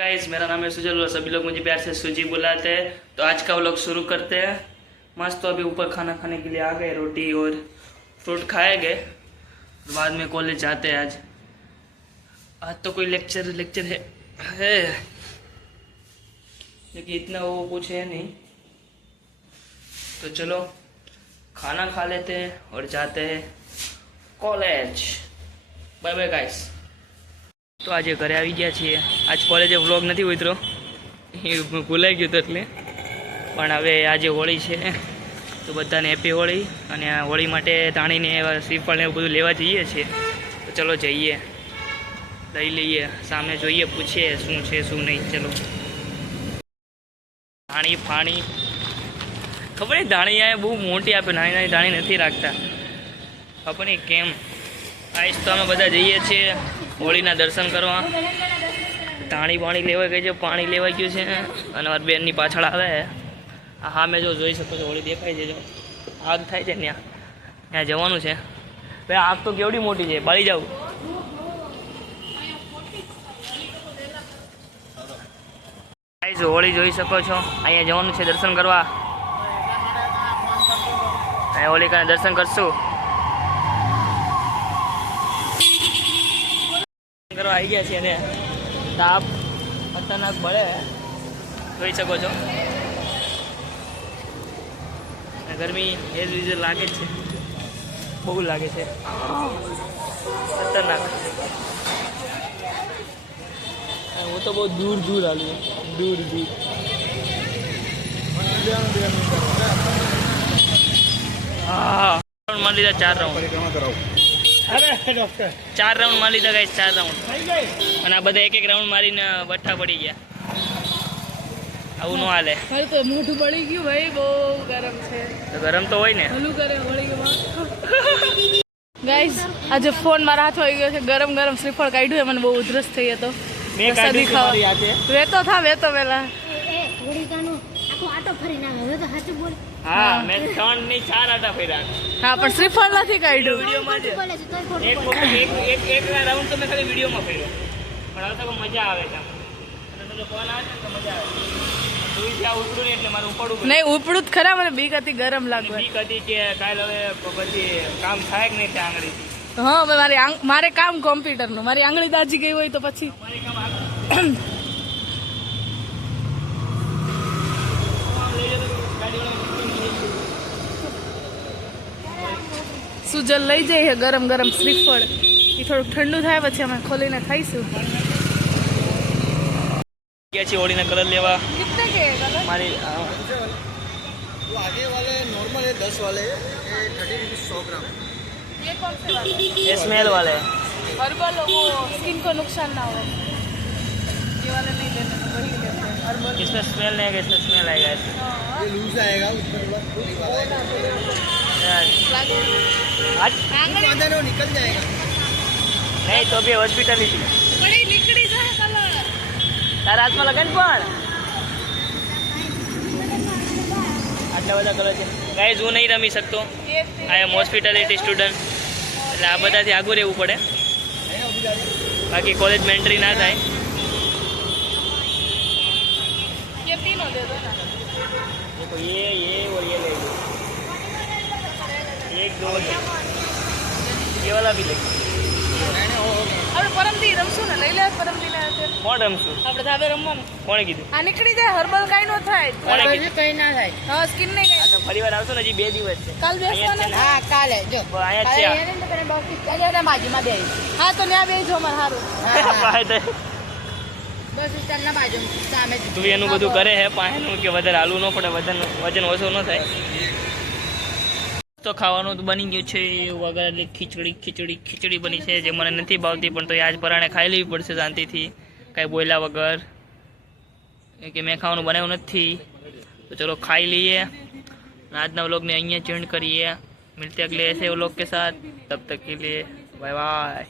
Guys, मेरा नाम है सुजल और सभी लोग मुझे प्यार से सुजी बुलाते हैं। तो आज का व्लॉग शुरू करते हैं। मस्त तो अभी ऊपर खाना खाने के लिए आ गए, रोटी और फ्रूट खाएंगे, बाद में कॉलेज जाते हैं। आज तो कोई लेक्चर है लेकिन इतना वो कुछ है नहीं। तो चलो खाना खा लेते हैं और जाते हैं कॉलेज। Bye bye guys. तो आज घरे આવી ગયા છીએ। आज कॉलेज व्लॉग नहीं उतरो, भूलाई गયું એટલે પણ હવે આજે હોળી છે તો બધાને હેપી હોળી। અને આ હોળી માટે ધાણીને શ્રીફળ ને એવું બધું લેવા જઈએ છીએ। તો ચલો જઈએ, લઈ લઈએ, સામે જોઈએ, પૂછીએ શું છે શું નહીં। ચલો ધાણી ફાણી ખબર નહીં, ધાણી આ બહુ મોટી આપે, નાની નાની ધાણી નથી રાખતા, ખબર નહીં કેમ। આઈસ તો અમે બધા જઈએ છીએ હોળીના દર્શન કરવા। ધાણી પાણી લેવા ગઈ છે, પાણી લેવા ગયું છે અને મારી બેનની પાછળ આવે। હા મેં જો જોઈ શકો છો, હોળી દેખાય છે, જો આગ થાય છે ત્યાં જવાનું છે। ભાઈ આગ તો કેવડી મોટી છે, બાળી જાવ। જો હોળી જોઈ શકો છો, અહીંયા જવાનું છે દર્શન કરવા। અહીંયા હોલિકાના દર્શન કરશું। કરવા આવી ગયા છે અને તાપ ખતરનાક બળે, જોઈ શકો છો। ગરમી એ જ રીતે લાગે છે, બહુ લાગે છે, ખતરનાક। હું તો બહુ દૂર દૂર આવ્યું, દૂર દૂર। હા મારી લીધા 4 રાઉન્ડ, 4 રાઉન્ડ મારી લીધા ગાઈસ, 4 રાઉન્ડ। અને આ બધા એક રાઉન્ડ મારીને બઠ્ઠા પડી ગયા। આવું ન હાલે। તો મોઢું પડી ગયું ભાઈ, બહુ ગરમ છે। તો ગરમ તો હોય ને, ઓલું કરે હોળી ગાઈસ। આજે ફોન મારા હાથ આવી ગયો છે, ગરમ ગરમ શ્રીફળ કાઢ્યું, મને બહુ ઉધરસ થઈ હતો। મેં કાઢી તમારી હાથે વેતો થા, વેતો પેલા આટો ફરીને આવે તો સાચું બોલ। હા મેં 3 ની 4 આટા ફર્યા। હા પણ શ્રીફળ નથી કાઢ્યું વિડિયોમાં જ બોલે છે તોય ખોટું એક રાઉન્ડ તો મેં ખાલી વિડિયોમાં ફર્યો, પણ હવે તો મજા આવે છે। અને તો ફોન આવે તો મજા આવે। જોઈ ત્યાં ઉપડું ને એટલે મારું ઉપડું નહીં, ઉપડું જ ખરા, મને બીક હતી, ગરમ લાગવા। બીક હતી કે કાલ હવે પછી કામ થાય કે નહીં ત્યાં આંગળીથી। હા મારે કામ કોમ્પ્યુટરનું, મારી આંગળી દાજી ગઈ હોય તો પછી મારી કામ આગળ સુજલ લઈ જઈએ ગરમ ગરમ શ્રીફળ। એ થોડુંક ઠંડુ થાય પછી અમે ખોલીને ખાઈશું। ગયા છીએ હોળીના કલર લેવા। कितने के कलर? મારી वो आगे वाले नॉर्मल है 10 वाले ये 30 रुपीज 100 ग्राम। ये कौन से वाले? ये स्मेल वाले हर्बल, वो स्किन को नुकसान ना हो, ये वाले नहीं लेने, वही लेते हैं हर्बल। इसमें स्मेल नहीं आएगा, इसमें स्मेल आएगा ऐसे। ये लूज आएगा उसमें थोड़ा वाला आज बांधा वो निकल जाएगा। नहीं तो भी हॉस्पिटलिटी बड़ी निकड़ी जाए कलर। તારા હાથમાં લગન પણ આટલા બધા કલર છે ગાઈઝ। હું નહીં રમી શકતો, આઈ એમ હોસ્પિટાલિટી સ્ટુડન્ટ, એટલે આ બધાથી આગળ રહેવું પડે, બાકી કોલેજમાં એન્ટ્રી ના થાય। ये तीनों दे दो ना। देखो ये और ये ले लो, एक दो ये वाला भी ले। આપણે પરમદી રમશું ને, લઈ લે પરમદી ને। કોણ રમશું? આપણે ધાબે રમવાનું। કોણે કીધું? આ નીકળી જાય, હર્બલ કાઈ નો થાય, કોણે કીધું? કઈ ના થાય। હા સ્કિન નહીં આ તો ફરી વાર આવશો ને, હજી 2 દિવસ છે। કાલ બેસવાના? અહીંયા હા કાલે જો છે ને, અહીંયા જ છે કાલે બાજુમાં બે હા તો ત્યાં બેસજો અમારે સારું। આ। પાસે તો બસ સ્ટેન્ડના બાજુ સામે જ। તું એનું બધું કરે હે પાણીનું કે વધારે હાલવું ન પડે, વજન ઓછું ન થાય। તો ખાવાનું તો બની ગયું છે, વઘારેલી ખીચડી બની છે, જે મને નથી ભાવતી, પણ તો આજ પરાણે ખાઈ લેવી પડશે શાંતિથી, કાંઈ બોલ્યા વગર, કે મેં ખાવાનું બનાવ્યું નથી। તો ચલો ખાઈ લઈએ, આજના વ્લોગને અહીંયા ચેન્જ કરીએ। मिलते अगले ऐसे व्लॉग के साथ, तब तक के लिए बाय बाय।